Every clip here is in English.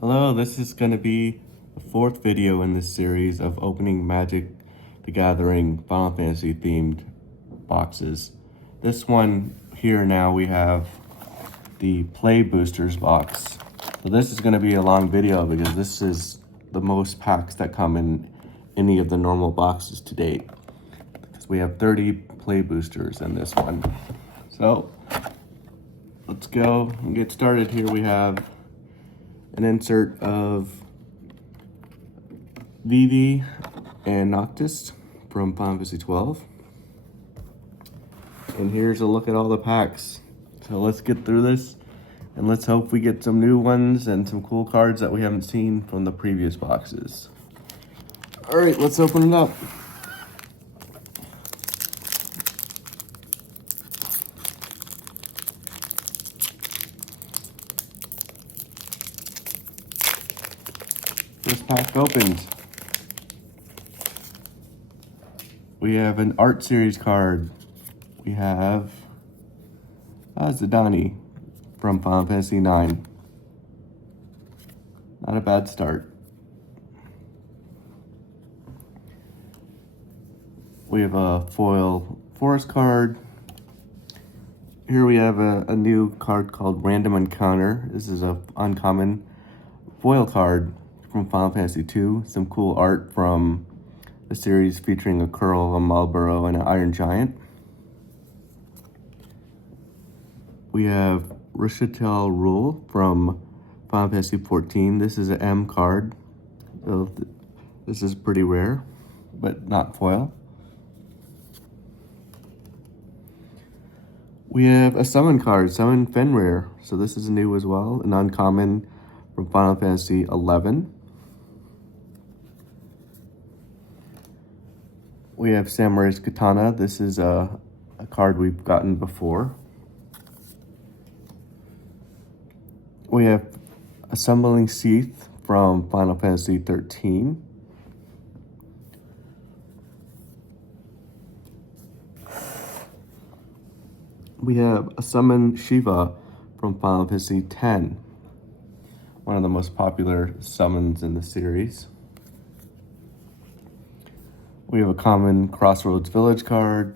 Hello, this is going to be the fourth video in this series of opening Magic the Gathering Final Fantasy themed boxes. This one here now we have the Play Boosters box. So this is going to be a long video because this is the most packs that come in any of the normal boxes to date. Because we have 30 Play Boosters in this one. So let's go and get started. Here we have an insert of Vivi and Noctis from Final Fantasy 12. And here's a look at all the packs. So let's get through this and let's hope we get some new ones and some cool cards that we haven't seen from the previous boxes. All right, let's open it up. This pack opens. We have an art series card. We have Zidane from Final Fantasy IX. Not a bad start. We have a foil forest card. Here we have a new card called Random Encounter. This is an uncommon foil card from Final Fantasy II. Some cool art from the series featuring a Curl, a Marlboro, and an Iron Giant. We have Rishatel Rhul from Final Fantasy XIV. This is an M card. So this is pretty rare, but not foil. We have a summon card, Summon Fenrir. So this is new as well, an uncommon from Final Fantasy XI. We have Samurai's Katana. This is a card we've gotten before. We have Assembling Seath from Final Fantasy XIII. We have a Summon Shiva from Final Fantasy X. One of the most popular summons in the series. We have a common Crossroads Village card,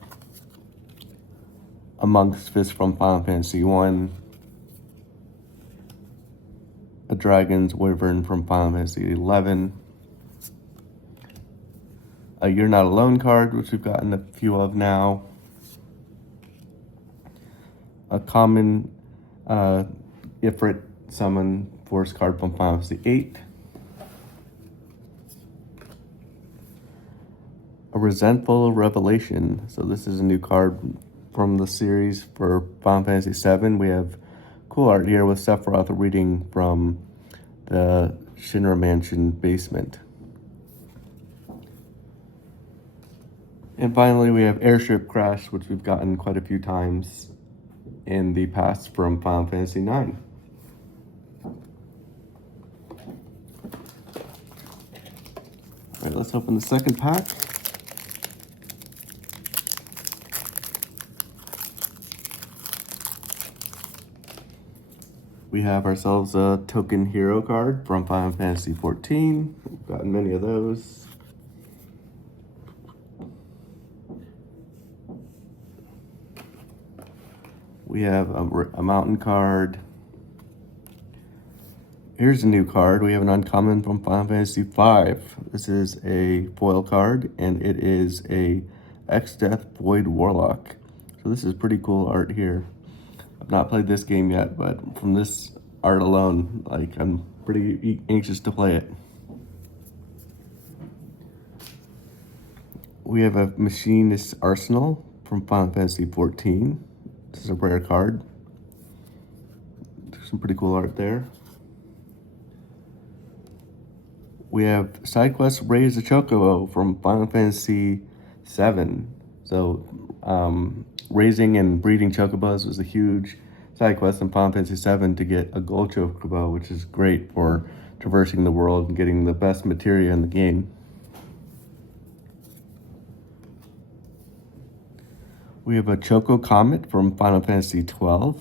a Monk's Fist from Final Fantasy I, a Dragon's Wyvern from Final Fantasy XI, a You're Not Alone card, which we've gotten a few of now, a common Ifrit Summon Force card from Final Fantasy VIII, a Resentful Revelation. So this is a new card from the series for Final Fantasy VII. We have cool art here with Sephiroth reading from the Shinra Mansion basement. And finally, we have Airship Crash, which we've gotten quite a few times in the past from Final Fantasy IX. All right, let's open the second pack. We have ourselves a Token Hero card from Final Fantasy XIV. We've gotten many of those. We have a Mountain card. Here's a new card. We have an uncommon from Final Fantasy V. This is a foil card, and it is a X-Death Void Warlock. So this is pretty cool art here. I've not played this game yet, but from this art alone, like, I'm pretty anxious to play it. We have a Machinist Arsenal from Final Fantasy XIV. This is a rare card. There's some pretty cool art there. We have Side Quest Raise the Chocobo from Final Fantasy VII. So, raising and breeding chocobos was a huge side quest in Final Fantasy VII to get a gold chocobo, which is great for traversing the world and getting the best materia in the game. We have a Choco Comet from Final Fantasy XII.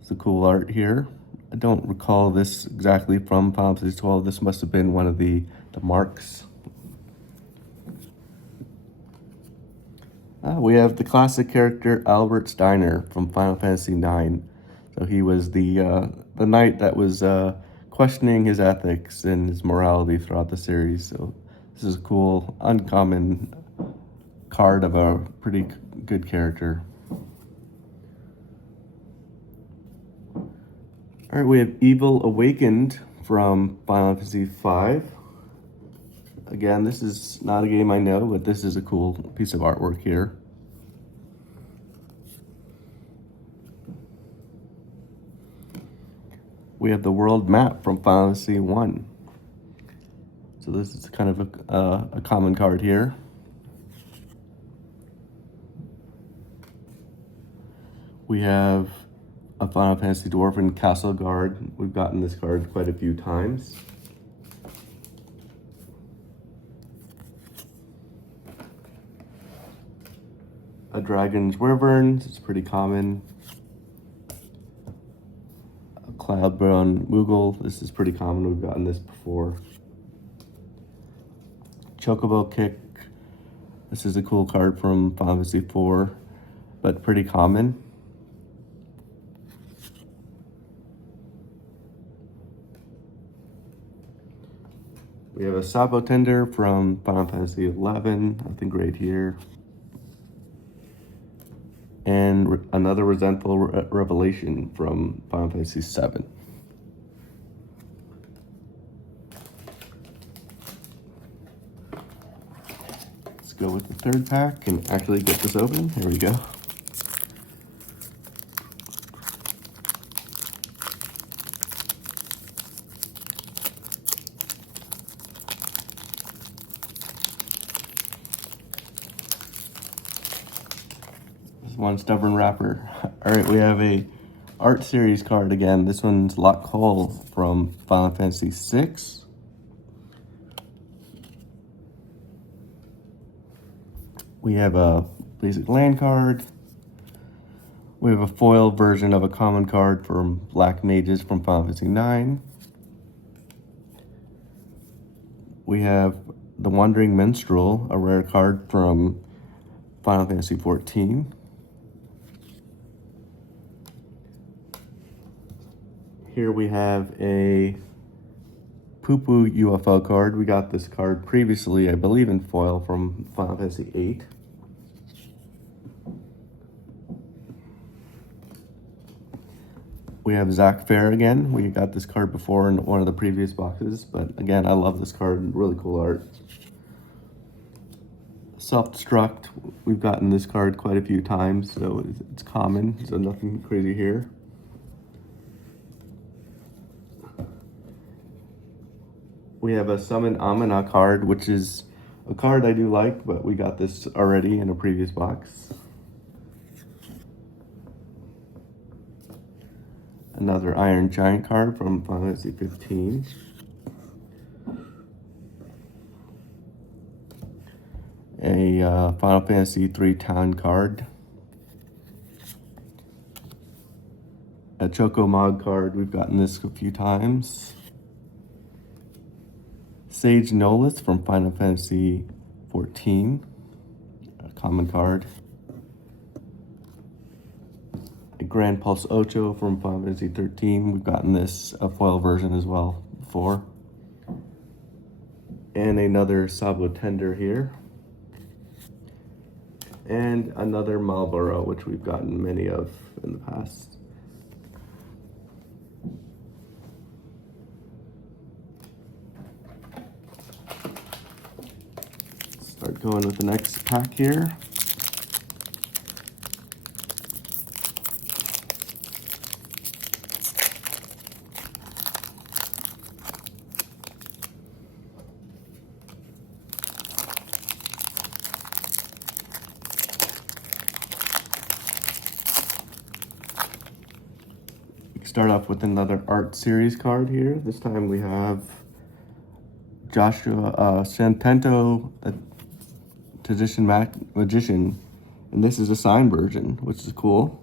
It's a cool art here. I don't recall this exactly from Final Fantasy 12. This must have been one of the marks. We have the classic character Albert Steiner from Final Fantasy 9. So he was the knight that was questioning his ethics and his morality throughout the series. So this is a cool, uncommon card of a pretty good character. All right, we have Evil Awakened from Final Fantasy V. Again, this is not a game I know, but this is a cool piece of artwork here. We have the world map from Final Fantasy 1. So this is kind of a common card here. We have a Final Fantasy Dwarven Castle Guard. We've gotten this card quite a few times. A Dragon's Wyvern, it's pretty common. A Cloudbound Moogle, this is pretty common, we've gotten this before. Chocobo Kick, this is a cool card from Final Fantasy IV, but pretty common. We have a Sabo Tender from Final Fantasy XI, nothing great here. And another Resentful Revelation from Final Fantasy VII. Let's go with the third pack and actually get this open. Here we go. One stubborn wrapper. All right, we have a art series card again. This one's Lock Hole from Final Fantasy VI. We have a basic land card. We have a foil version of a common card from Black Mages from Final Fantasy IX. We have the Wandering Minstrel, a rare card from Final Fantasy XIV. Here we have a Poo-Poo UFO card. We got this card previously, I believe, in foil from Final Fantasy VIII. We have Zack Fair again. We got this card before in one of the previous boxes, but again, I love this card. Really cool art. Self-Destruct. We've gotten this card quite a few times, so it's common, so nothing crazy here. We have a Summon Amina card, which is a card I do like, but we got this already in a previous box. Another Iron Giant card from Final Fantasy 15. A Final Fantasy 3 Town card. A Chocobo card, we've gotten this a few times. Sage Nolus from Final Fantasy 14, a common card. A Grand Pulse Ocho from Final Fantasy 13, we've gotten this a foil version as well before. And another Sabo Tender here. And another Marlboro, which we've gotten many of in the past. Start going with the next pack here. Start off with another art series card here. This time we have Joshua Santento, a Magician, and this is a signed version, which is cool.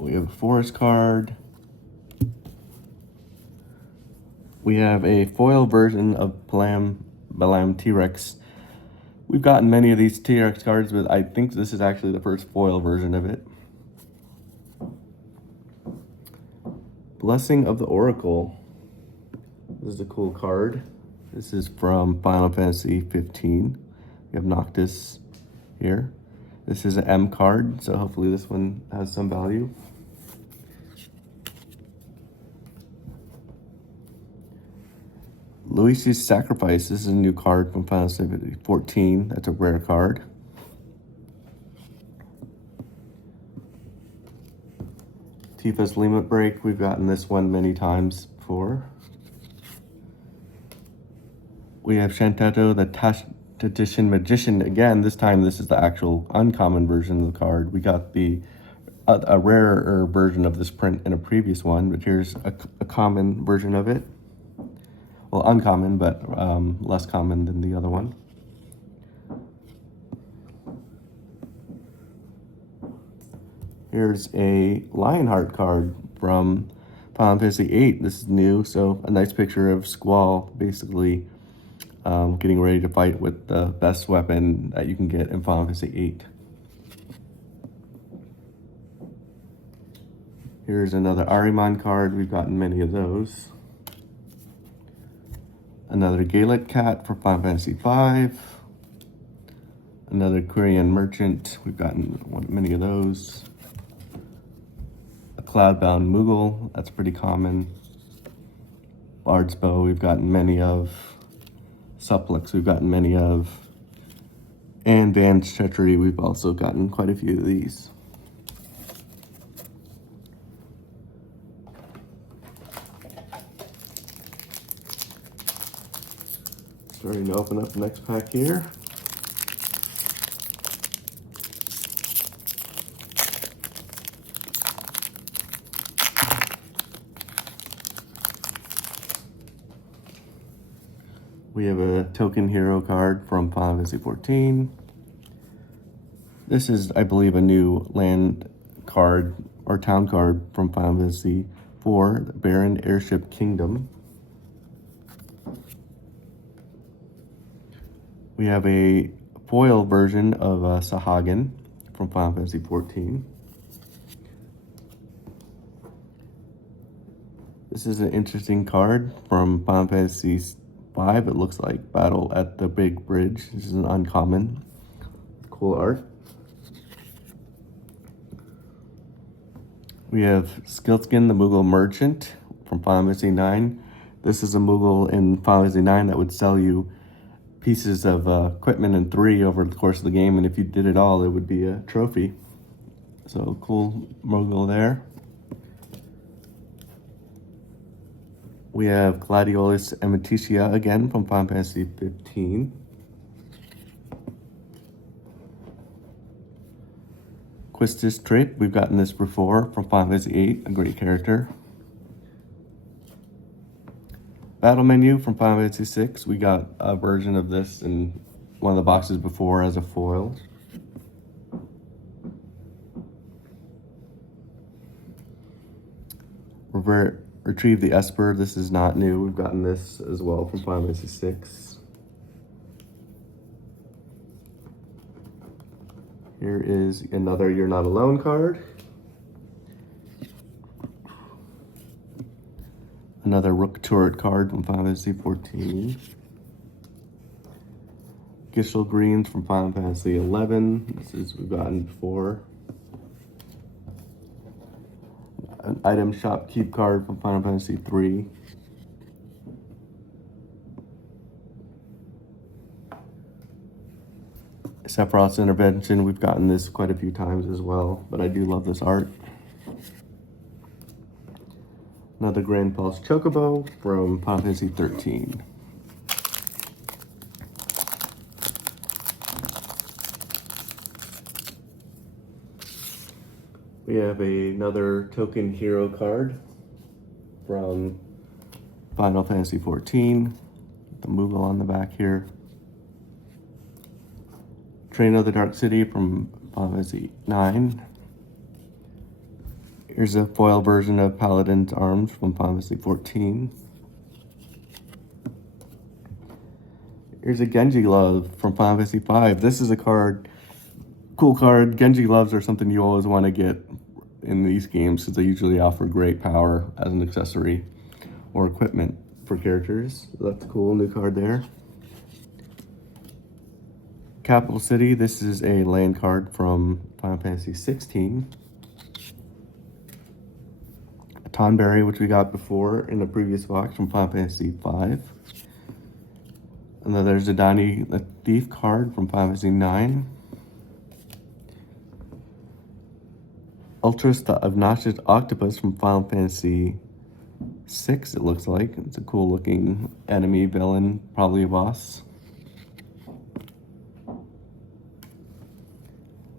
We have a forest card. We have a foil version of Nibelheim T-Rex. We've gotten many of these T-Rex cards, but I think this is actually the first foil version of it. Blessing of the Oracle. This is a cool card. This is from Final Fantasy 15. We have Noctis here. This is an M card, so hopefully this one has some value. Luis's Sacrifice. This is a new card from Final Fantasy 14. That's a rare card. Tifa's Limit Break. We've gotten this one many times before. We have Shantato, the Tactician Magician. Again, this time this is the actual uncommon version of the card. We got a rarer version of this print in a previous one, but here's a common version of it. Well, uncommon, but less common than the other one. Here's a Lionheart card from Final Fantasy VIII. This is new, so a nice picture of Squall, basically getting ready to fight with the best weapon that you can get in Final Fantasy VIII. Here's another Ahriman card. We've gotten many of those. Another Gaelic Cat for Final Fantasy V. Another Quirion Merchant. We've gotten many of those. A Cloudbound Moogle. That's pretty common. Bard's Bow. We've gotten many of. Supplix. We've gotten many of. And Van's Treachery. We've also gotten quite a few of these. Starting to open up the next pack here. We have a token hero card from Final Fantasy 14. This is, I believe, a new land card or town card from Final Fantasy 4, the Baron Airship Kingdom. We have a foil version of Sahagin from Final Fantasy 14. This is an interesting card from Final Fantasy 5. It looks like Battle at the Big Bridge. This is an uncommon. Cool art. We have Skiltskin, the Moogle Merchant from Final Fantasy 9. This is a Moogle in Final Fantasy 9 that would sell you pieces of equipment in 3 over the course of the game, and if you did it all, it would be a trophy. So cool Moogle there. We have Gladiolus Emet-Selch again from Final Fantasy 15. Quistis Trip, we've gotten this before from Final Fantasy 8, a great character. Battle Menu from Final Fantasy 6, we got a version of this in one of the boxes before as a foil. Retrieve the Esper, this is not new, we've gotten this as well from Final Fantasy 6. Here is another You're Not Alone card. Another Rook Turret card from Final Fantasy 14. Gishel Greens from Final Fantasy 11. This is we've gotten before. An Item Shop Keep card from Final Fantasy 3. Sephiroth's Intervention, we've gotten this quite a few times as well, but I do love this art. Another Grand Pulse Chocobo from Final Fantasy 13. We have another token hero card from Final Fantasy 14. The Moogle on the back here. Train of the Dark City from Final Fantasy 9. Here's a foil version of Paladin's Arms from Final Fantasy 14. Here's a Genji Glove from Final Fantasy 5. This is a card, cool card. Genji Gloves are something you always want to get in these games because they usually offer great power as an accessory or equipment for characters. So that's a cool new card there. Capital City, this is a land card from Final Fantasy 16. Tonberry, which we got before in the previous box from Final Fantasy 5. And then there's a Donnie the Thief card from Final Fantasy 9. Ultras the Obnoxious Octopus from Final Fantasy 6, it looks like. It's a cool looking enemy, villain, probably a boss.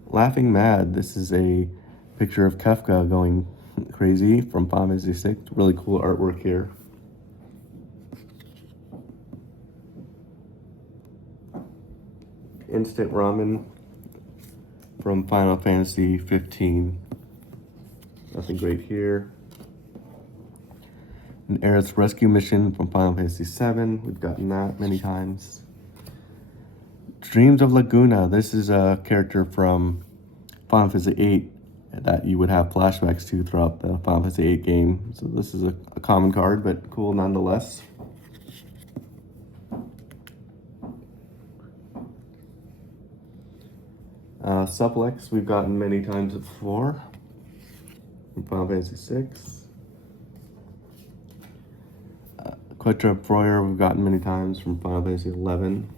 Laughing Mad, this is a picture of Kefka going crazy from Final Fantasy 6. Really cool artwork here. Instant Ramen from Final Fantasy 15. Nothing great here. An Aerith's Rescue Mission from Final Fantasy 7. We've gotten that many times. Dreams of Laguna. This is a character from Final Fantasy 8 that you would have flashbacks to throughout the Final Fantasy 8 game. So this is a common card, but cool nonetheless. Supplex we've gotten many times before from Final Fantasy 6. Quetra Froyer we've gotten many times from Final Fantasy 11.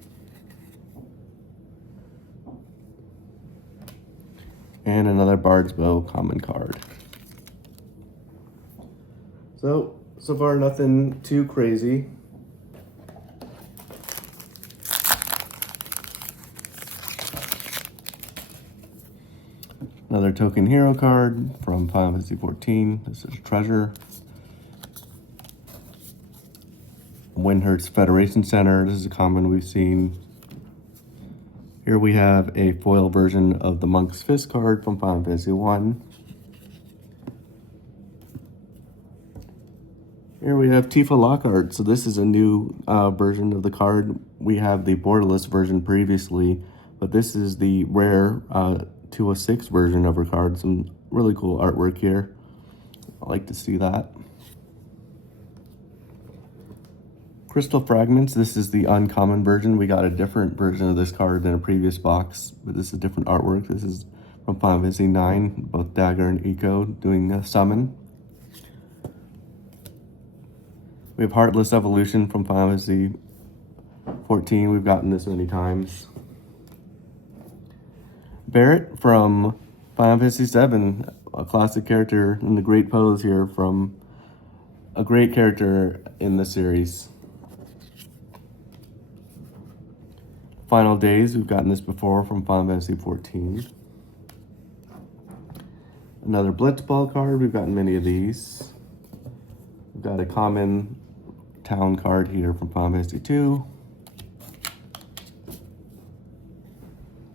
And another Bard's Bow common card. So far nothing too crazy. Another token hero card from Final Fantasy 14. This is Treasure. Windhurst Federation Center. This is a common we've seen. Here we have a foil version of the Monk's Fist card from Final Fantasy 1. Here we have Tifa Lockhart. So this is a new version of the card. We have the borderless version previously, but this is the rare 206 version of her card. Some really cool artwork here. I like to see that. Crystal Fragments, this is the uncommon version. We got a different version of this card than a previous box, but this is different artwork. This is from Final Fantasy 9, both Dagger and Eco doing a summon. We have Heartless Evolution from Final Fantasy 14. We've gotten this many times. Barret from Final Fantasy 7, a classic character in the great pose here from a great character in the series. Final Days, we've gotten this before from Final Fantasy 14. Another Blitzball card, we've gotten many of these. We've got a common town card here from Final Fantasy 2.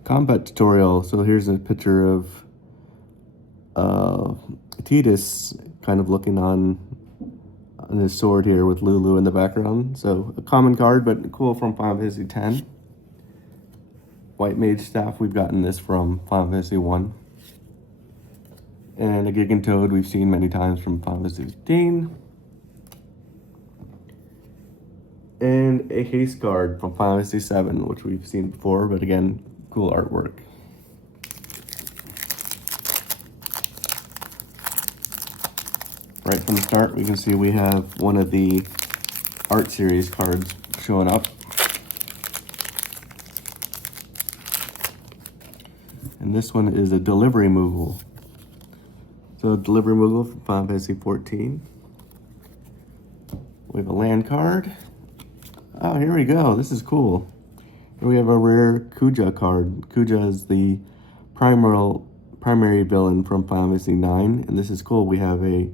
Combat tutorial, so here's a picture of Tidus kind of looking on his sword here with Lulu in the background. So a common card, but cool from Final Fantasy 10. White Mage Staff, we've gotten this from Final Fantasy 1. And a Gigantoad we've seen many times from Final Fantasy 15. And a Haste card from Final Fantasy 7, which we've seen before, but again, cool artwork. Right from the start, we can see we have one of the art series cards showing up. And this one is a Delivery Removal. So Delivery Removal from Final Fantasy 14. We have a land card. Oh, here we go. This is cool. Here we have a rare Kuja card. Kuja is the primary villain from Final Fantasy 9. And this is cool. We have a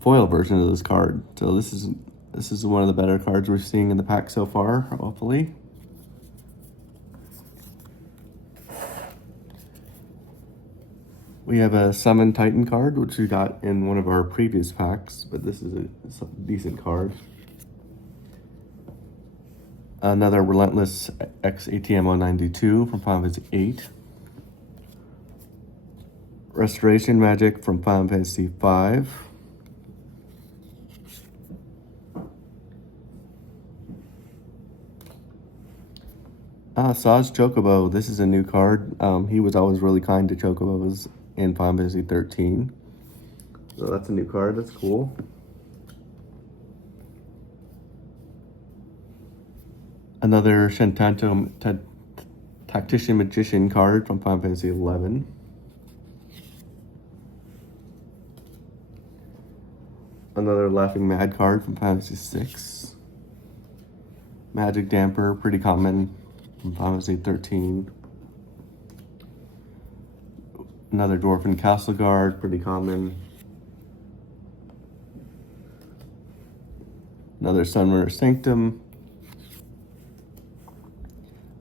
foil version of this card. So this is one of the better cards we're seeing in the pack so far, hopefully. We have a Summon Titan card, which we got in one of our previous packs, but this is a decent card. Another Relentless X ATM 092 from Final Fantasy 8. Restoration Magic from Final Fantasy 5. Saj Chocobo. This is a new card. He was always really kind to Chocobos in Final Fantasy 13. So that's a new card. That's cool. Another Shentanto Tactician Magician card from Final Fantasy 11. Another Laughing Mad card from Final Fantasy 6. Magic Damper, pretty common from Final Fantasy 13. Another Dwarven Castle Guard, pretty common. Another Sunrunner Sanctum.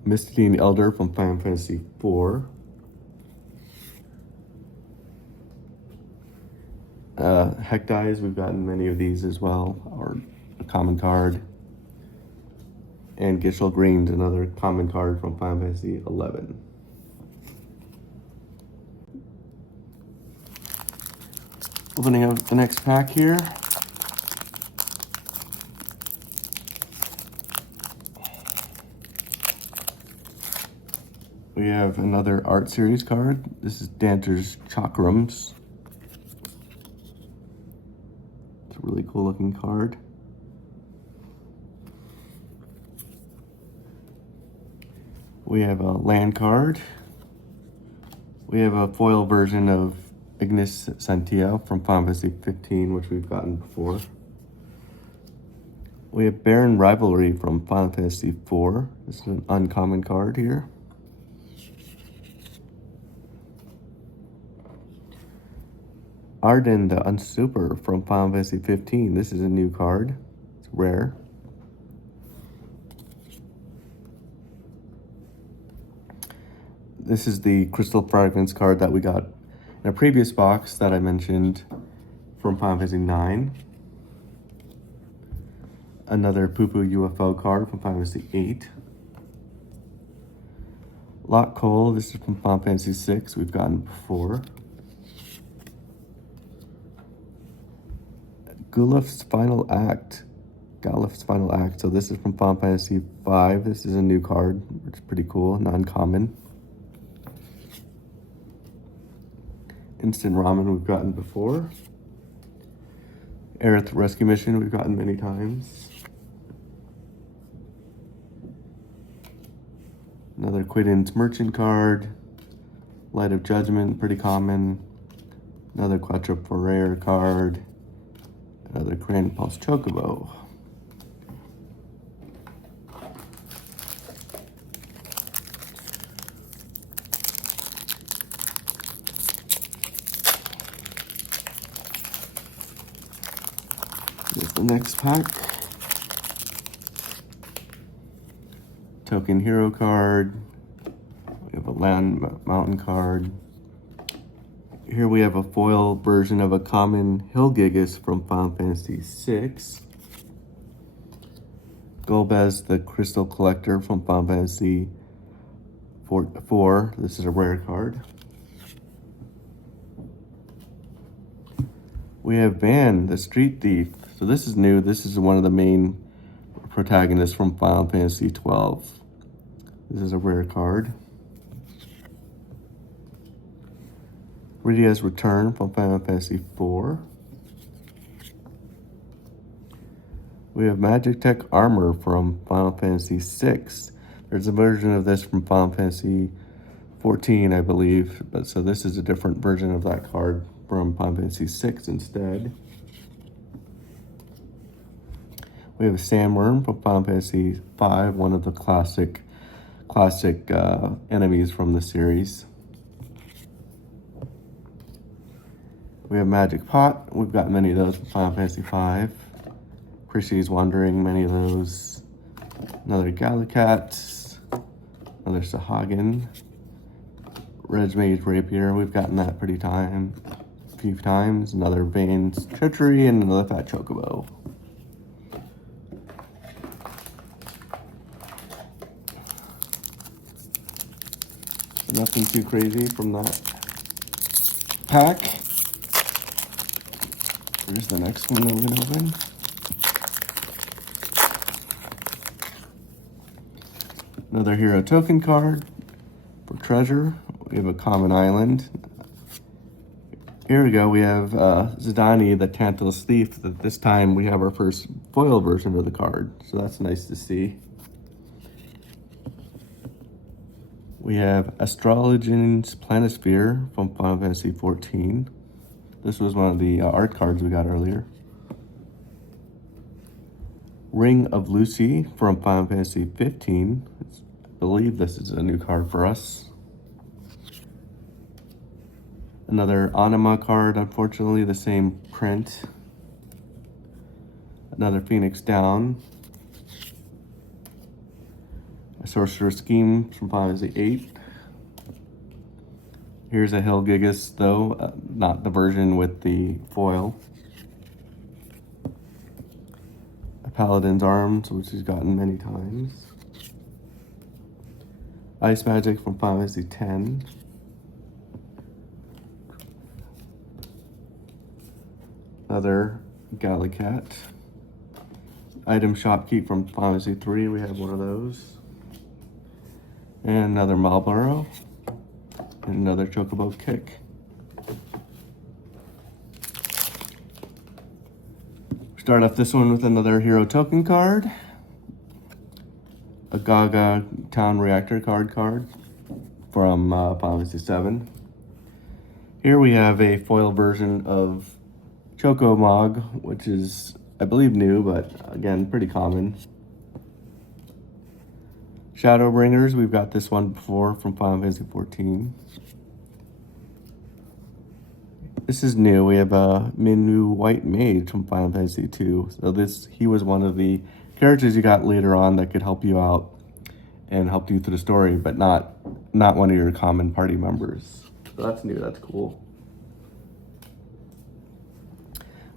Mystine Elder from Final Fantasy 4. Heck Dies, we've gotten many of these as well, or a common card. And Gishel Green's another common card from Final Fantasy 11. Opening up the next pack here. We have another art series card. This is Dancer's Chakrams. It's a really cool looking card. We have a land card. We have a foil version of Ignis Santia from Final Fantasy 15, which we've gotten before. We have Baron Rivalry from Final Fantasy 4. This is an uncommon card here. Arden the Unsuper from Final Fantasy 15. This is a new card. It's rare. This is the Crystal Fragments card that we got in a previous box that I mentioned from Final Fantasy 9. Another Poo-Poo UFO card from Final Fantasy 8. Lot Cole, this is from Final Fantasy 6, we've gotten before. Galuf's Final Act. So this is from Final Fantasy 5. This is a new card, which is pretty cool, non-common. Instant Ramen we've gotten before. Aerith Rescue Mission we've gotten many times. Another Quiddin's Merchant card. Light of Judgment, pretty common. Another Quattro Rare card. Another Grand Pulse Chocobo. Here's the next pack. Token Hero card. We have a Land Mountain card. Here we have a foil version of a common Hilgigus from Final Fantasy VI. Golbez the Crystal Collector from Final Fantasy 4. This is a rare card. We have Van the Street Thief. So this is new. This is one of the main protagonists from Final Fantasy 12. This is a rare card. Rydia's Return from Final Fantasy 4. We have Magic Tech Armor from Final Fantasy 6. There's a version of this from Final Fantasy 14, I believe. But so this is a different version of that card from Final Fantasy 6 instead. We have a Sandworm from Final Fantasy 5, one of the classic enemies from the series. We have Magic Pot. We've got many of those from Final Fantasy 5. Prishi's Wandering, many of those. Another Gallicat. Another Sahagin. Red Mage Rapier, we've gotten that a few times. Another Vane's Treachery and another Fat Chocobo. Nothing too crazy from that pack. Here's the next one that we're gonna open. Another hero token card for treasure. We have a common island. Here we go, we have Zidani, the Tantalus Thief. This time we have our first foil version of the card, so that's nice to see. We have Astrologian's Planisphere from Final Fantasy XIV. This was one of the art cards we got earlier. Ring of Lucy from Final Fantasy XV. I believe this is a new card for us. Another Anima card, unfortunately the same print. Another Phoenix Down. A Sorcerer Scheme from Final Fantasy VIII. Here's a Helgigus though, not the version with the foil. Paladin's Arms, which he's gotten many times. Ice Magic from Final Fantasy X. Another Gallicat. Item Shopkeep from Final Fantasy III, we have one of those. And another Marlboro. And another Chocobo Kick. Start off this one with another hero token card. A Gaga Town Reactor card from Final Fantasy VII. Here we have a foil version of Chocobo, which is, I believe, new, but again, pretty common. Shadowbringers, we've got this one before from Final Fantasy XIV. This is new. We have a Minwu White Mage from Final Fantasy II. So he was one of the characters you got later on that could help you out and help you through the story, but not one of your common party members. So that's new. That's cool.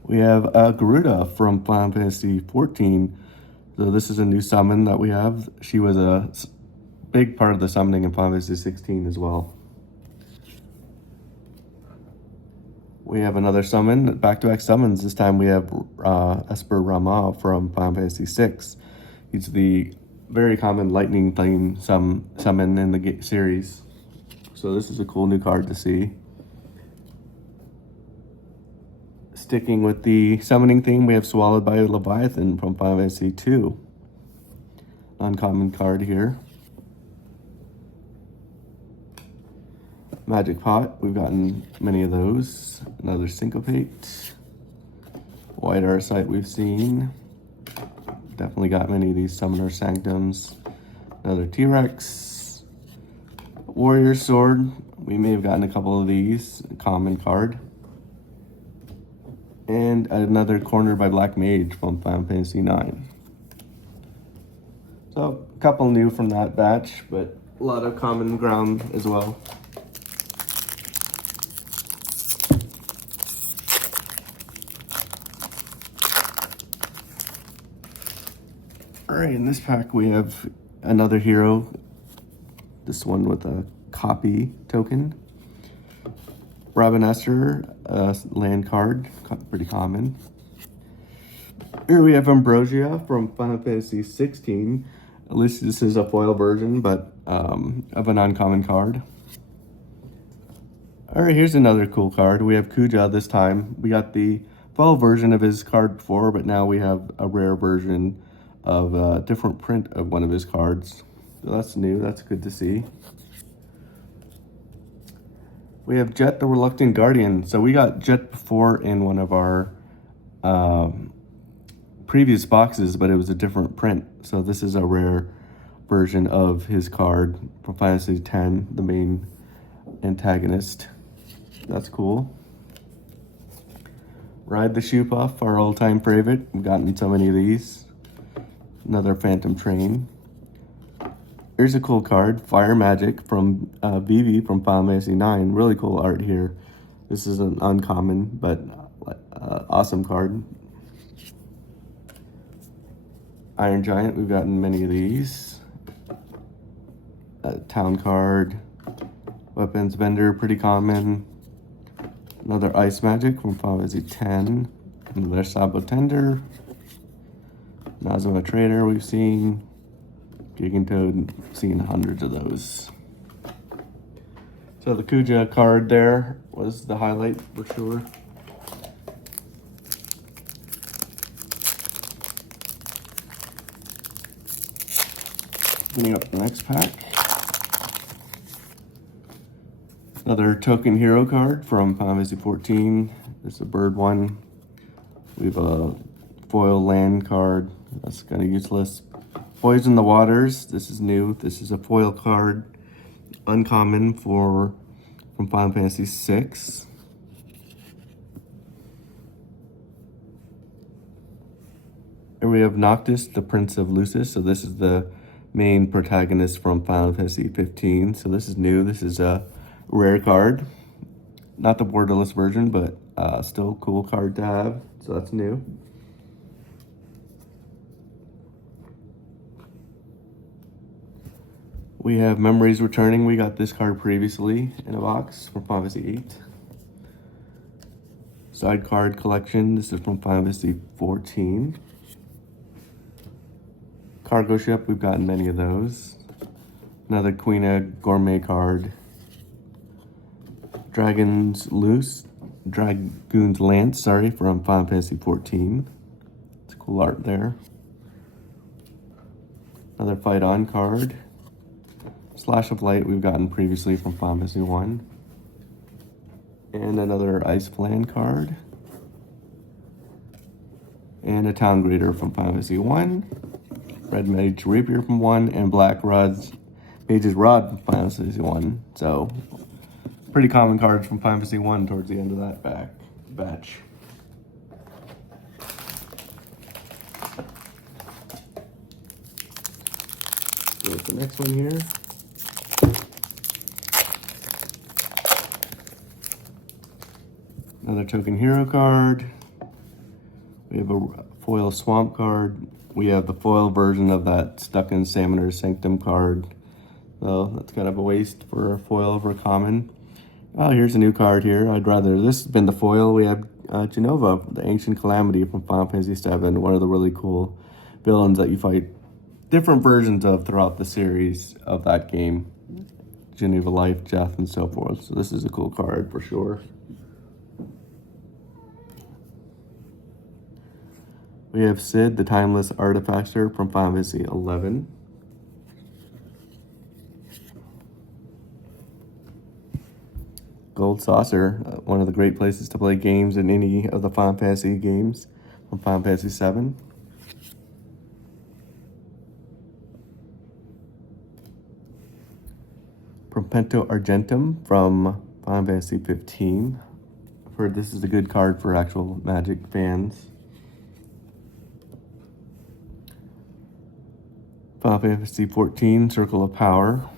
We have Garuda from Final Fantasy XIV. So this is a new summon that we have. She was a big part of the summoning in Final Fantasy 16 as well. We have another summon, back-to-back summons. This time we have Esper Rama from Final Fantasy VI. He's the very common lightning theme summon in the series. So this is a cool new card to see. Sticking with the summoning theme, we have Swallowed by Leviathan from Final Fantasy II. Uncommon card here. Magic Pot, we've gotten many of those. Another Syncopate. White Arcite we've seen. Definitely got many of these Summoner Sanctums. Another T-Rex. Warrior Sword, we may have gotten a couple of these. Common card. And another Cornered by Black Mage from Final Fantasy IX. So, a couple new from that batch, but a lot of common ground as well. Alright, in this pack we have another hero. This one with a copy token. Robin Esther, land card, pretty common. Here we have Ambrosia from Final Fantasy 16. At least this is a foil version, but of an uncommon card. Alright, here's another cool card. We have Kuja this time. We got the foil version of his card before, but now we have a rare version of a different print of one of his cards. So that's new, that's good to see. We have Jet the Reluctant Guardian. So we got Jet before in one of our previous boxes, but it was a different print. So this is a rare version of his card from Final Fantasy X, the main antagonist. That's cool. Ride the Shoe Puff, our all-time favorite. We've gotten so many of these. Another Phantom Train. Here's a cool card, Fire Magic from Vivi from Final Fantasy 9. Really cool art here. This is an uncommon, but awesome card. Iron Giant, we've gotten many of these. Town card. Weapons Vendor, pretty common. Another Ice Magic from Final Fantasy 10. Another Sabo Tender. Nazuma Trader we've seen. Gigantoad, seen hundreds of those. So the Kuja card there was the highlight for sure. Opening up the next pack. Another token hero card from Final Fantasy 14. This is a bird one. We have a foil land card. That's kind of useless. Poison the Waters. This is new. This is a foil card. Uncommon from Final Fantasy 6. Here we have Noctis, the Prince of Lucis. So this is the main protagonist from Final Fantasy 15. So this is new. This is a rare card. Not the borderless version, but still a cool card to have. So that's new. We have Memories Returning. We got this card previously in a box from Final Fantasy 8. Side card collection. This is from Final Fantasy 14. Cargo Ship. We've gotten many of those. Another Queen Gourmet card. Dragon's Lance, from Final Fantasy 14. It's cool art there. Another Fight On card. Slash of Light we've gotten previously from Final Fantasy 1. And another Ice Plan card. And a Town Greeter from Final Fantasy 1. Red Mage Rapier from 1. And Black Mage's Rod from Final Fantasy 1. So, pretty common cards from Final Fantasy 1 towards the end of that batch. Go with the next one here. Another token hero card. We have a foil swamp card. We have the foil version of that Stuck in Salmoner's Sanctum card. So that's kind of a waste for a foil over a common. Oh, here's a new card here. This has been the foil. We have Genova, the Ancient Calamity from Final Fantasy VII. One of the really cool villains that you fight different versions of throughout the series of that game. Geneva Life, Death, and so forth. So this is a cool card for sure. We have Sid, the Timeless Artifactor from Final Fantasy 11. Gold Saucer, one of the great places to play games in any of the Final Fantasy games from Final Fantasy 7. Propento Argentum from Final Fantasy 15. I've heard this is a good card for actual Magic fans. Final Fantasy 14, Circle of Power.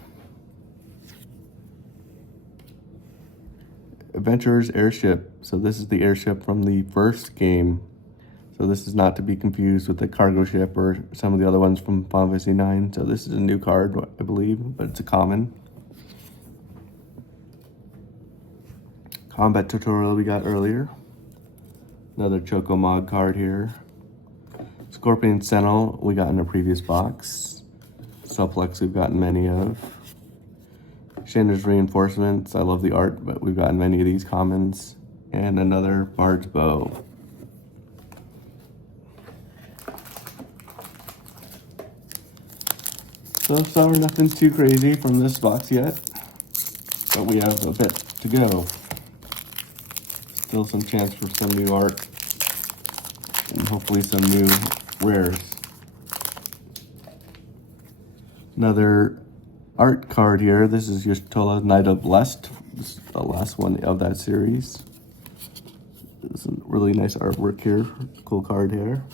Adventurer's Airship. So this is the airship from the first game. So this is not to be confused with the cargo ship or some of the other ones from Final Fantasy 9. So this is a new card, I believe, but it's a common. Combat Tutorial we got earlier. Another Chocobo card here. Scorpion Sentinel we got in a previous box. Suplex we've gotten many of. Shander's Reinforcements, I love the art, but we've gotten many of these commons. And another Bard's Bow. So far, nothing too crazy from this box yet, but we have a bit to go. Still some chance for some new art, and hopefully some new rares. Another art card here. This is Yustola, Knight of Blessed. This is the last one of that series. There's some really nice artwork here. Cool card here.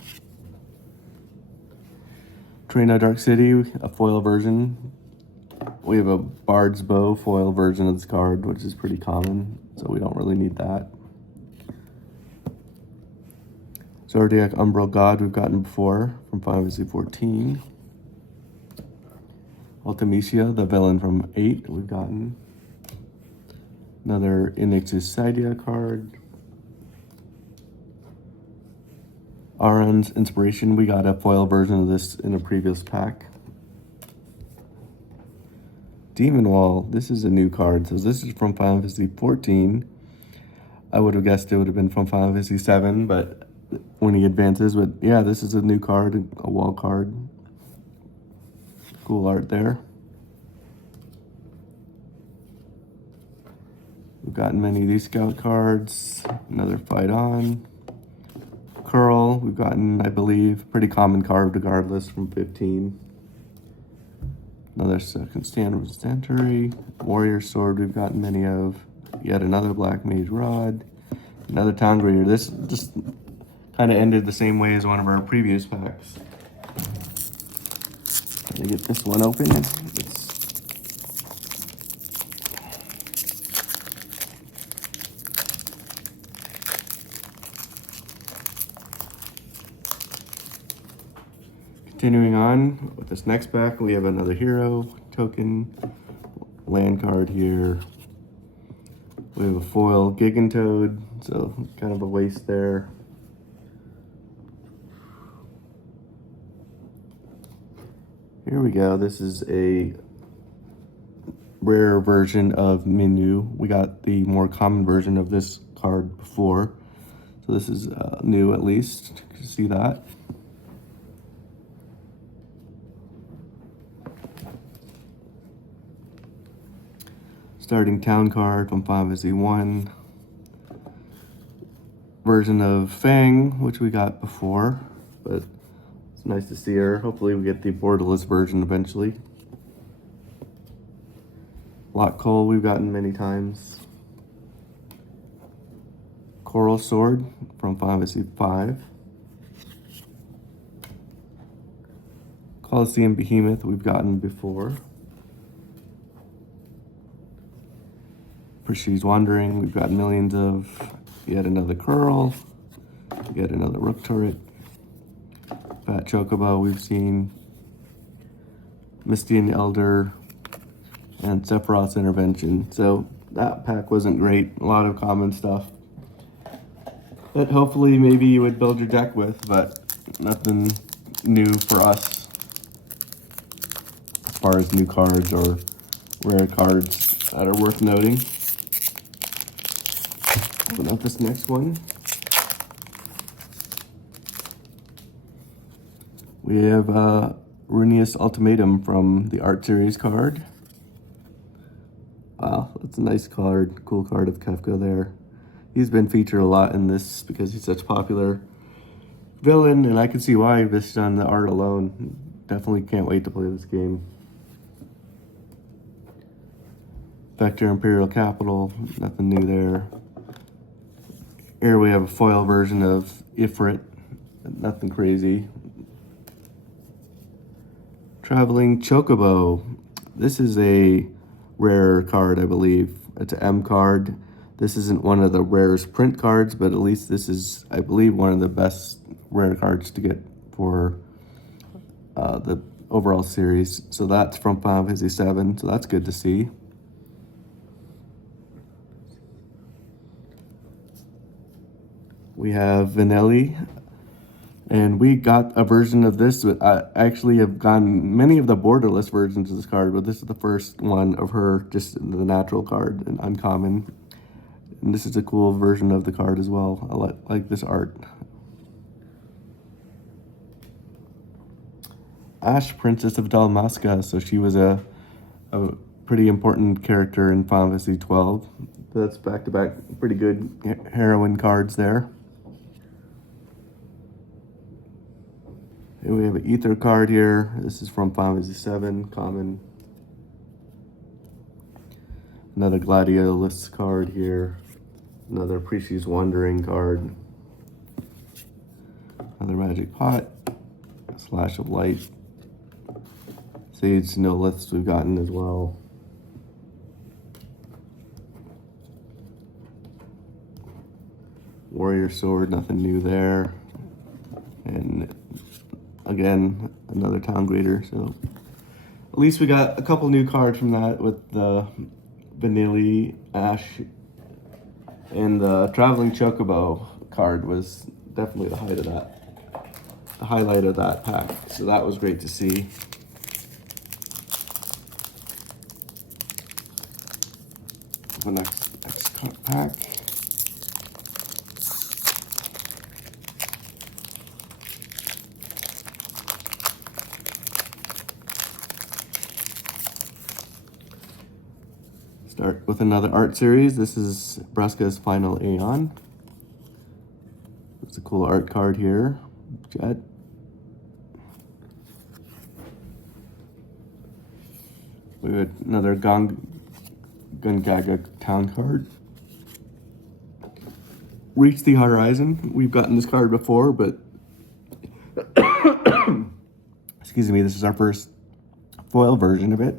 Train of Dark City, a foil version. We have a Bard's Bow foil version of this card, which is pretty common, so we don't really need that. Zodiac Umbral God we've gotten before from Final Fantasy 14. Ultimecia, the villain from 8, we've gotten. Another Inix's Cydia card. Aron's Inspiration, we got a foil version of this in a previous pack. Demon Wall, this is a new card. So this is from Final Fantasy 14. I would have guessed it would have been from Final Fantasy 7, but when he advances, but yeah, this is a new card, a wall card. Cool art there. We've gotten many of these scout cards. Another Fight On. Curl, we've gotten, I believe, pretty common card regardless from 15. Another second standard century. Warrior Sword, we've gotten many of. Yet another Black Mage Rod. Another Town Greeter. This just kind of ended the same way as one of our previous packs. Let me get this one open. Continuing on with this next pack, we have another hero token, land card here. We have a foil Gigantoad, so kind of a waste there. Here we go. This is a rare version of Minwu. We got the more common version of this card before, so this is new at least. You can see that. Starting Town card from Final Fantasy 1. Version of Fang, which we got before, but it's nice to see her. Hopefully we get the borderless version eventually. Lock Coal we've gotten many times. Coral Sword from Final Fantasy 5. Colosseum Behemoth we've gotten before. Prestige Wandering, we've got millions of. Yet another Curl, yet another Rook Turret. Fat Chocobo we've seen. Misty and Elder, and Sephiroth's Intervention. So that pack wasn't great, a lot of common stuff that hopefully maybe you would build your deck with, but nothing new for us as far as new cards or rare cards that are worth noting. Open up this next one. We have Runius Ultimatum from the Art Series card. Wow, that's a nice card, cool card of Kefka there. He's been featured a lot in this because he's such a popular villain, and I can see why just on the art alone. Definitely can't wait to play this game. Vector Imperial Capital, nothing new there. Here we have a foil version of Ifrit, nothing crazy. Traveling Chocobo. This is a rare card, I believe. It's an M card. This isn't one of the rarest print cards, but at least this is, I believe, one of the best rare cards to get for the overall series. So that's from Final Fantasy 7, so that's good to see. We have Vanelli, and we got a version of this. I actually have gotten many of the borderless versions of this card, but this is the first one of her, just the natural card, and uncommon. And this is a cool version of the card as well. I like this art. Ash, Princess of Dalmasca. So she was a pretty important character in Final Fantasy 12. That's back-to-back pretty good heroine cards there. And we have an Ether card here. This is from Final Fantasy 7, common. Another Gladiolus card here. Another Prestige Wandering card. Another Magic Pot. Slash of Light. Sage no lifts we've gotten as well. Warrior Sword, nothing new there. And again, another Town Grader. So at least we got a couple new cards from that with the Vanilli Ash, and the Traveling Chocobo card was definitely the highlight of that pack. So that was great to see. The next pack. Start with another art series. This is Braska's Final Aeon. It's a cool art card here. Jet. We have another Gungaga Town card. Reach the Horizon. We've gotten this card before, but excuse me, this is our first foil version of it.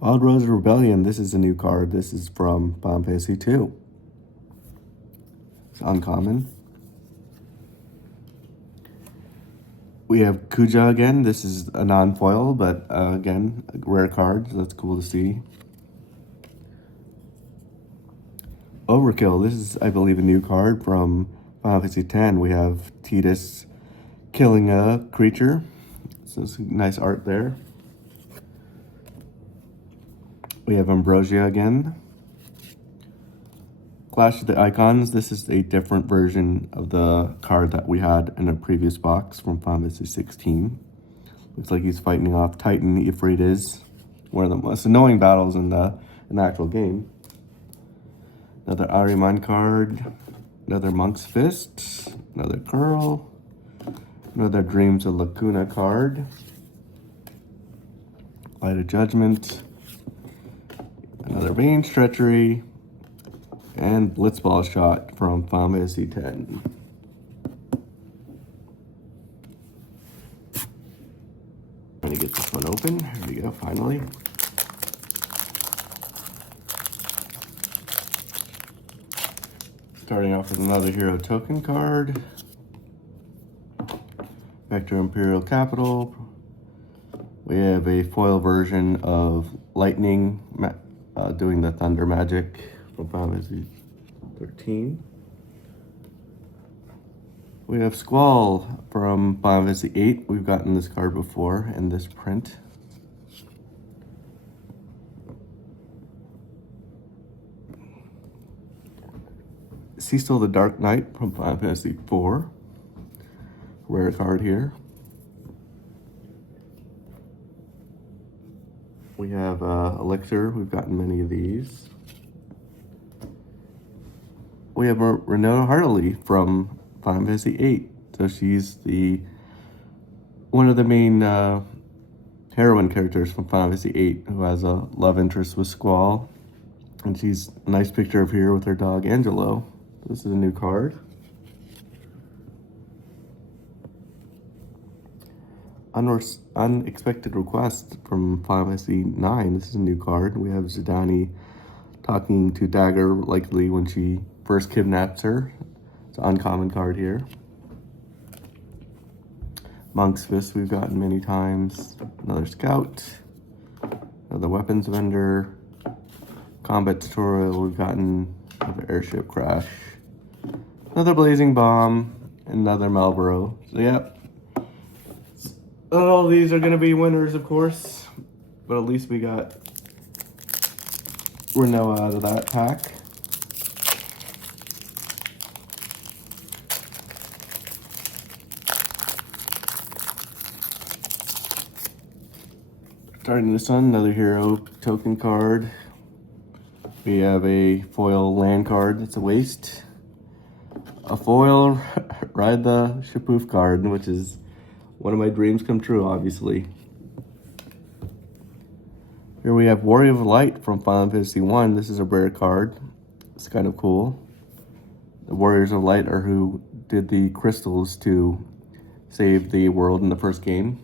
Wild Rose Rebellion, this is a new card. This is from Final Fantasy 2. It's uncommon. We have Kuja again. This is a non-foil, but again, a rare card, so that's cool to see. Overkill, this is, I believe, a new card from Final Fantasy 10. We have Tidus killing a creature. So it's nice art there. We have Ambrosia again. Clash of the Icons. This is a different version of the card that we had in a previous box from Final Fantasy 16. Looks like he's fighting off Titan Euphrates, one of the most annoying battles in the actual game. Another Ahriman card. Another Monk's Fist. Another Curl. Another Dreams of Lacuna card. Light of Judgment. Another Vane's Treachery, and Blitzball Shot from Final Fantasy X. Let me get this one open. Here we go, finally. Starting off with another Hero Token card. Back to Imperial Capital. We have a foil version of Lightning doing the Thunder Magic from Final Fantasy 13. We have Squall from Final Fantasy 8. We've gotten this card before in this print. Cecil the Dark Knight from Final Fantasy 4. Rare card here. We have Elixir. We've gotten many of these. We have Renata Hartley from Final Fantasy 8. So she's one of the main heroine characters from Final Fantasy 8 who has a love interest with Squall. And she's a nice picture of here with her dog Angelo. This is a new card. Unexpected Request from Final Fantasy 9. This is a new card. We have Zidane talking to Dagger, likely when she first kidnaps her. It's an uncommon card here. Monk's Fist we've gotten many times. Another Scout. Another Weapons Vendor. Combat Tutorial we've gotten. Another Airship Crash. Another Blazing Bomb. Another Malboro. So yeah. Not all of these are going to be winners, of course, but at least we got Rhul out of that pack. Starting this one, another Hero Token card. We have a foil land card that's a waste. A foil Ride the Shapoof card, which is one of my dreams come true, obviously. Here we have Warrior of Light from Final Fantasy 1. This is a rare card. It's kind of cool. The Warriors of Light are who did the crystals to saved the world in the first game.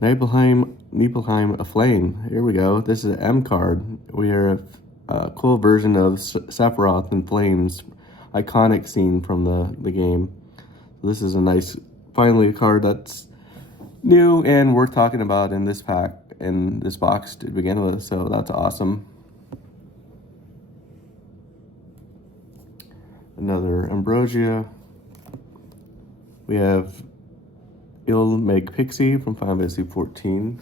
Nibelheim Aflame. Here we go. This is an M card. We have a cool version of Sephiroth in Flames, iconic scene from the game. So this is a nice, finally a card that's new and worth talking about in this pack, in this box to begin with. So that's awesome. Another Ambrosia. We have Meg Pixie from Final Fantasy 14.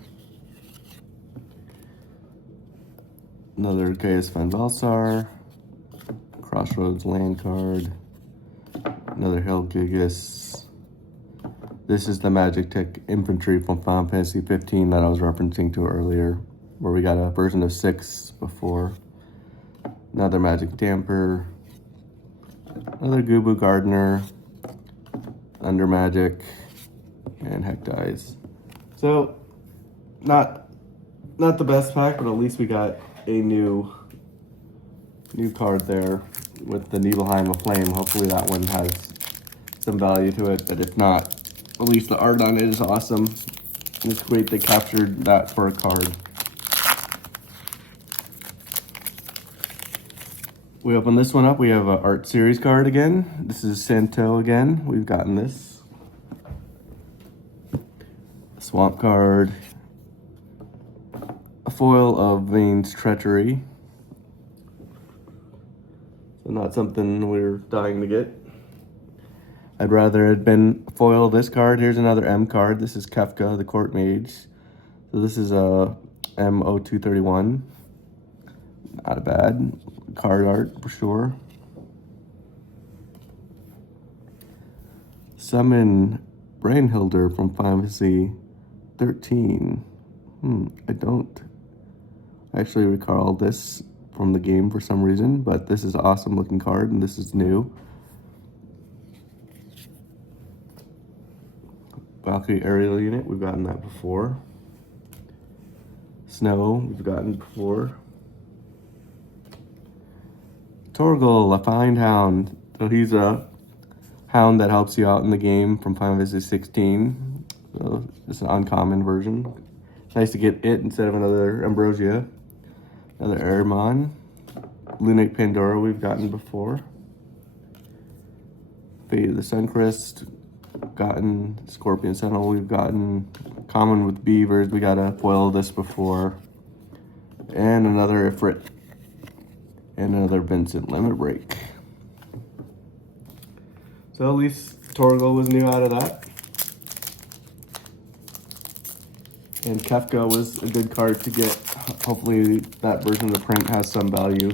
Another Gaius Van Valsar. Crossroads land card. Another Helgigus. This is the Magic Tech Infantry from Final Fantasy 15 that I was referencing to earlier, where we got a version of 6 before. Another Magic Damper. Another Gubu Gardener. Under Magic. And Heck Dies. So, not the best pack, but at least we got a new card there with the Nibelheim Aflame. Hopefully that one has some value to it, but if not, at least the art on it is awesome. And it's great they captured that for a card. We open this one up. We have an art series card again. This is Santo again. We've gotten this. Swamp card, a foil of Vane's Treachery. So not something we're dying to get. I'd rather it had been foil this card. Here's another M card. This is Kefka, the Court Mage. So this is a M0231. Not a bad card art for sure. Summon Brainhilder from Final Fantasy 13. I don't actually recall this from the game for some reason, but this is an awesome looking card and this is new. Valkyrie aerial unit, we've gotten that before. Snow, we've gotten before. Torgal, a find hound. So he's a hound that helps you out in the game from Final Fantasy 16. So it's an uncommon version. Nice to get it instead of another Ambrosia. Another Airmon. Lunate Pandora we've gotten before. Fate of the Suncrest. Gotten Scorpion Sentinel. We've gotten common with Beavers. We got a foil this before. And another Ifrit. And another Vincent Limit Break. So at least Torgal was new out of that. And Kefka was a good card to get. Hopefully that version of the print has some value,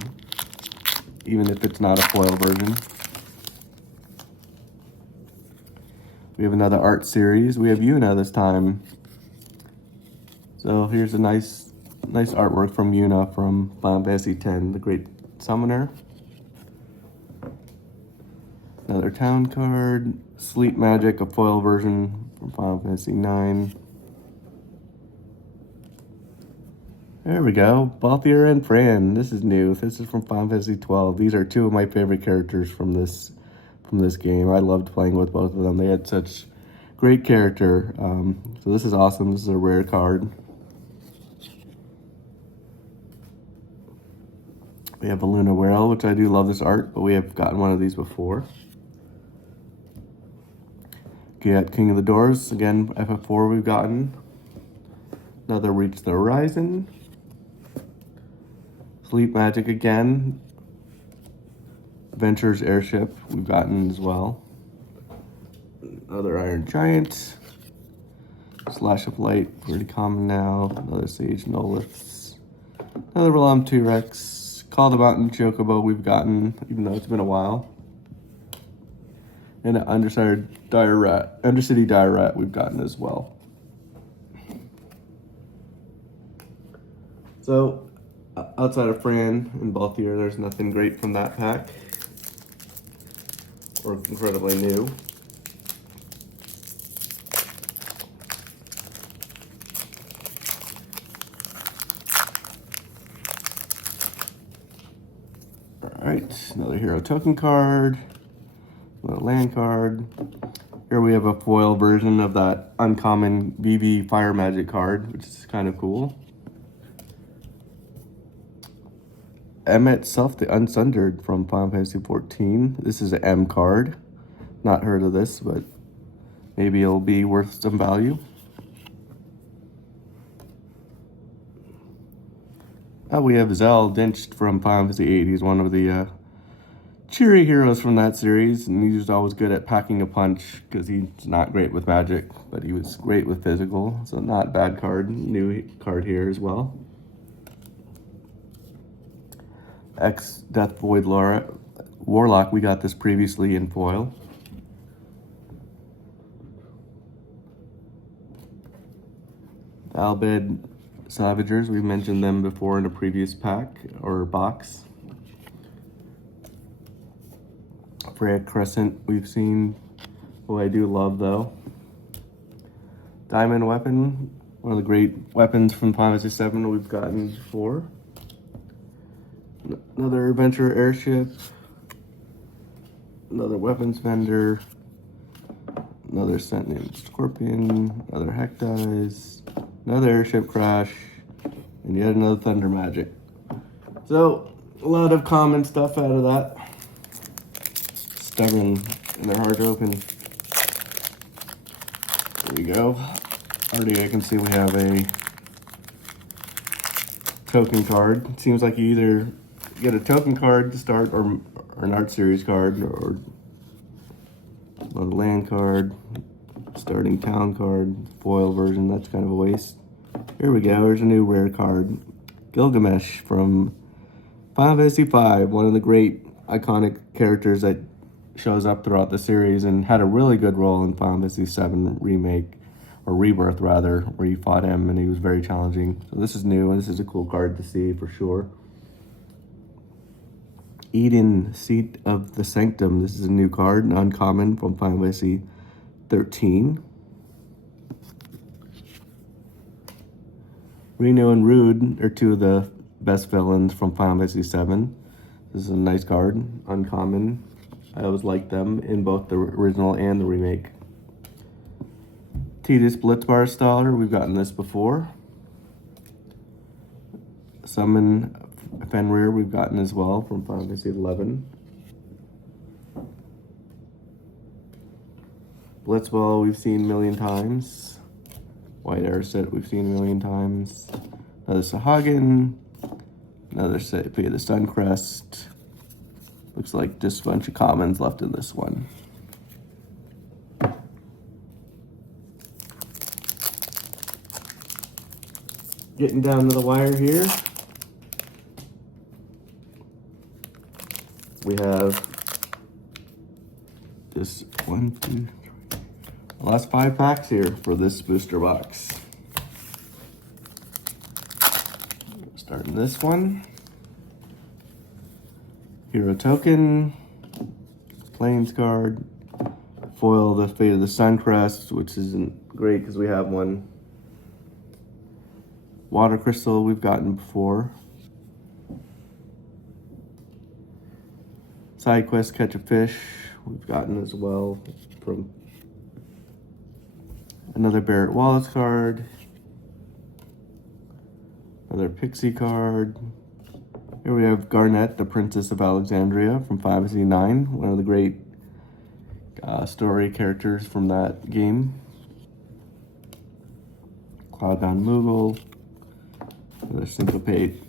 even if it's not a foil version. We have another art series. We have Yuna this time. So here's a nice artwork from Yuna from Final Fantasy X, the Great Summoner. Another town card. Sleep Magic, a foil version from Final Fantasy IX. There we go. Balthier and Fran. This is new. This is from Final Fantasy 12. These are two of my favorite characters from this game. I loved playing with both of them. They had such great character. So this is awesome. This is a rare card. We have a Luna Whale, which I do love this art, but we have gotten one of these before. Get King of the Doors. Again, FF4 we've gotten. Another Reach the Horizon. Sleep Magic again. Adventure's Airship we've gotten as well. Another Iron Giant. Slash of Light, pretty common now. Another Sage Noliths. Another Realm T-Rex. Call the Mountain Chocobo we've gotten, even though it's been a while. And an Undercity Dire Rat we've gotten as well. So, outside of Fran and Balthier, there's nothing great from that pack. Or incredibly new. Alright, another hero token card. Another land card. Here we have a foil version of that uncommon VV Fire Magic card, which is kind of cool. Emet-Selch, the Unsundered from Final Fantasy XIV. This is an M card. Not heard of this, but maybe it'll be worth some value. We have Zell Dinched from Final Fantasy VIII. He's one of the cheery heroes from that series, and he's always good at packing a punch because he's not great with magic, but he was great with physical. So not bad card. New card here as well. X Death Void Warlock. We got this previously in foil. Albed Savagers. We mentioned them before in a previous pack or box. Freya Crescent we've seen, who I do love though. Diamond Weapon, one of the great weapons from Final Fantasy VII we've gotten before. Another Adventure Airship. Another Weapons Vendor. Another Sentient Scorpion. Another Heck Dice. Another Airship Crash. And yet another Thunder Magic. So, a lot of common stuff out of that. Stubborn, and they're hard to open. There we go. Already I can see we have a token card. It seems like you either get a token card to start or an art series card or a land card, starting town card, foil version. That's kind of a waste. Here we go. There's a new rare card. Gilgamesh from Final Fantasy V, one of the great iconic characters that shows up throughout the series and had a really good role in Final Fantasy VII Remake, or Rebirth rather, where you fought him and he was very challenging. So this is new and this is a cool card to see for sure. Eden, Seat of the Sanctum. This is a new card, an uncommon from Final Fantasy 13. Reno and Rude are two of the best villains from Final Fantasy VII. This is a nice card, uncommon. I always liked them in both the original and the remake. Tidus Blitzbar Staller, we've gotten this before. Summon Fenrir, we've gotten as well from Final Fantasy XI. Blitzball, we've seen a million times. White Airset, we've seen a million times. Another Sahagin. Another Sepia the Suncrest. Looks like just a bunch of commons left in this one. Getting down to the wire here. We have this 1, 2, 3. Last 5 packs here for this booster box. Starting this one. Hero Token. Plains card. Foil the Fate of the Suncrest, which isn't great because we have one. Water Crystal we've gotten before. Side Quest Catch a Fish we've gotten as well from another Barrett Wallace card. Another Pixie card. Here we have Garnet, the Princess of Alexandria from Final Fantasy IX, one of the great story characters from that game. Cloudbound Moogle. Another Syncopate.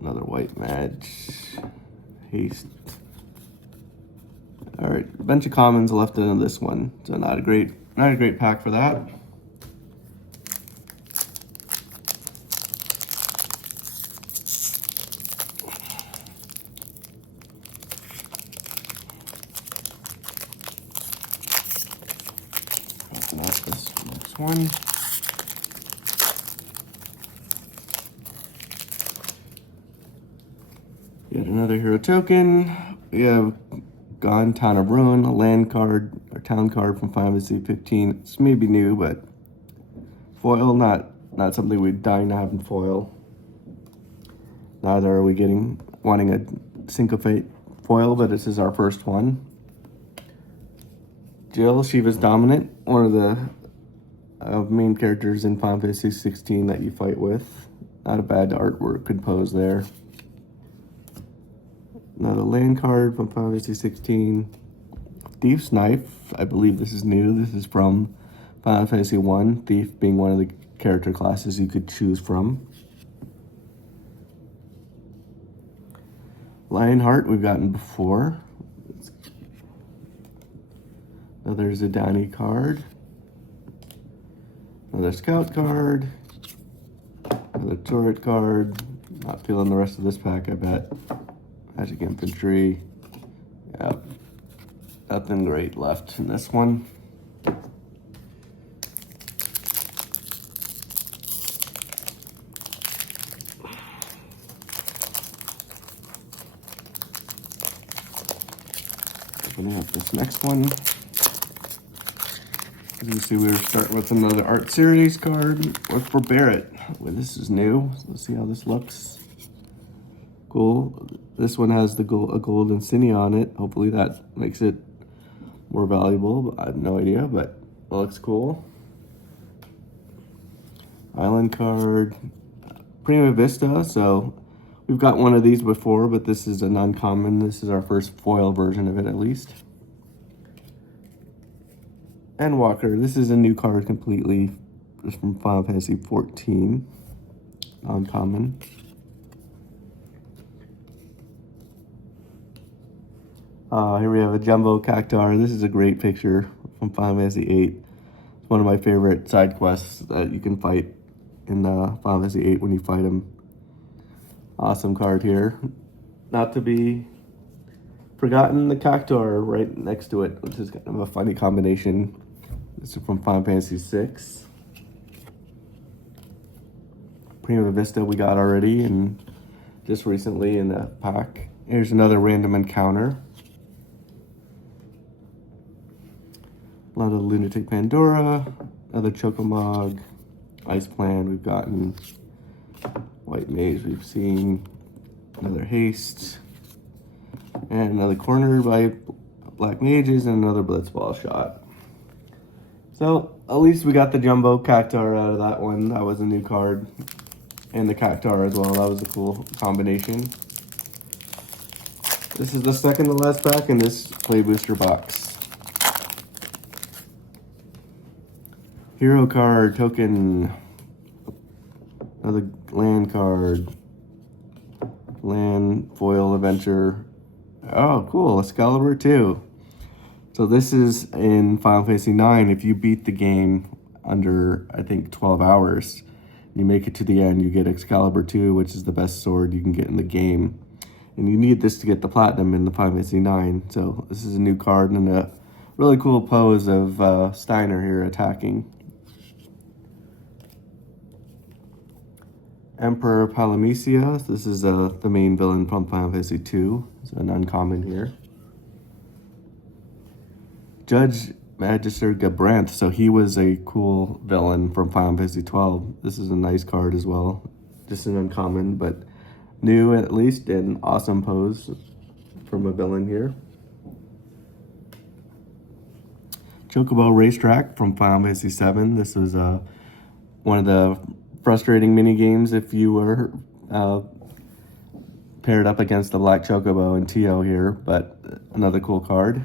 Another White Mage. Haste. Alright, a bunch of commons left in this one. So not a great pack for that. Open up this next one. Yet another hero token. We have Gone Town of Ruin, a land card, or town card from Final Fantasy 15. It's maybe new, but foil, not something we're dying to have in foil. Neither are we wanting a Syncopate foil, but this is our first one. Jill, Shiva's Dominant, one of the main characters in Final Fantasy 16 that you fight with. Not a bad artwork composed there. Another land card from Final Fantasy 16. Thief's Knife, I believe this is new. This is from Final Fantasy 1, Thief being one of the character classes you could choose from. Lionheart we've gotten before. Another Zidane card. Another Scout card. Another Turret card. Not feeling the rest of this pack, I bet. Magic Infantry. Yep. Nothing great left in this one. Opening up this next one. As you see, we're starting with another art series card for Barrett. Well, this is new. So let's see how this looks. Cool. This one has a gold insignia on it. Hopefully that makes it more valuable. I have no idea, but it looks cool. Island card. Prima Vista. So we've got one of these before, but this is an uncommon. This is our first foil version of it, at least. And Walker. This is a new card completely. It's from Final Fantasy 14. Uncommon. Here we have a Jumbo Cactuar. This is a great picture from Final Fantasy 8. It's one of my favorite side quests that you can fight in Final Fantasy 8 when you fight him. Awesome card here. Not to be forgotten, the Cactuar right next to it, which is kind of a funny combination. This is from Final Fantasy 6. Prima Vista we got already, and just recently in the pack. Here's another random encounter. A lot of Lunatic Pandora, another Chocobo, Ice Plan we've gotten, White Mage we've seen, another Haste, and another Corner by Black Mages, and another Blitzball Shot. So, at least we got the Jumbo Cactuar out of that one. That was a new card. And the Cactuar as well. That was a cool combination. This is the second to last pack in this Play Booster box. Hero card, token. Another land card. Land, foil, adventure. Oh, cool. Excalibur 2. So this is in Final Fantasy 9. If you beat the game under, I think, 12 hours, you make it to the end, you get Excalibur 2, which is the best sword you can get in the game. And you need this to get the platinum in the Final Fantasy 9. So this is a new card and a really cool pose of Steiner here attacking. Emperor Palamecia. This is the main villain from Final Fantasy 2. It's an uncommon here. Judge Magister Gabranth. So he was a cool villain from Final Fantasy 12. This is a nice card as well. Just an uncommon, but new at least, and awesome pose from a villain here. Chocobo Racetrack from Final Fantasy 7. This was one of the frustrating mini games if you were paired up against the Black Chocobo and Tio here, but another cool card.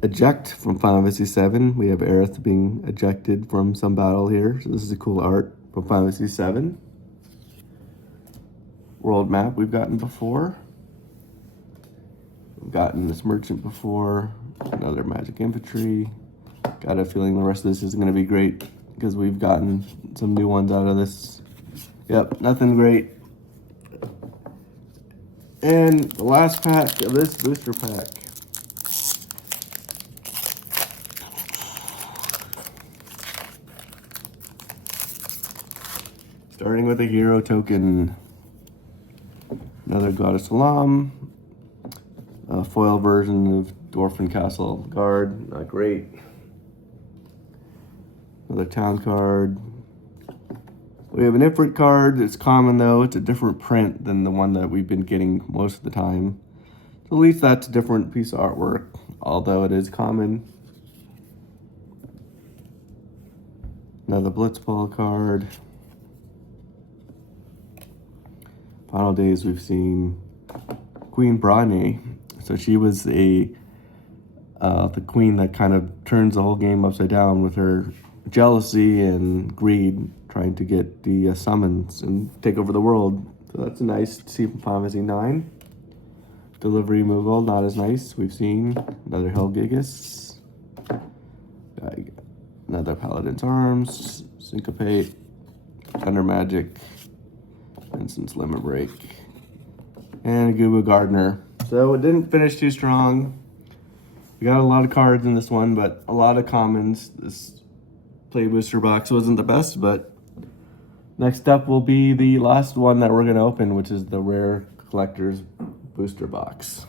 Eject from Final Fantasy 7. We have Aerith being ejected from some battle here. So this is a cool art from Final Fantasy 7. World map we've gotten before. We've gotten this merchant before. Another Magic Infantry. Got a feeling the rest of this is going to be great because we've gotten some new ones out of this. Yep, nothing great. And the last pack of this booster pack. Starting with a hero token. Another Goddess Salam. A foil version of Dwarfen Castle Guard. Not great. Another town card. We have an Ifrit card. It's common though. It's a different print than the one that we've been getting most of the time. So at least that's a different piece of artwork, although it is common. Another Blitzball card. Final days we've seen Queen Brane. So she was the queen that kind of turns the whole game upside down with her jealousy and greed, trying to get the summons and take over the world. So that's nice to see from Final Fantasy 9. Delivery removal, not as nice. We've seen another Helgigus. Another Paladin's Arms, Syncopate, Thunder Magic, Vincent's Lemon Break, and a Gubu Gardener. So it didn't finish too strong. We got a lot of cards in this one, but a lot of commons. This play booster box wasn't the best, but next up will be the last one that we're going to open, which is the Rare Collector's booster box.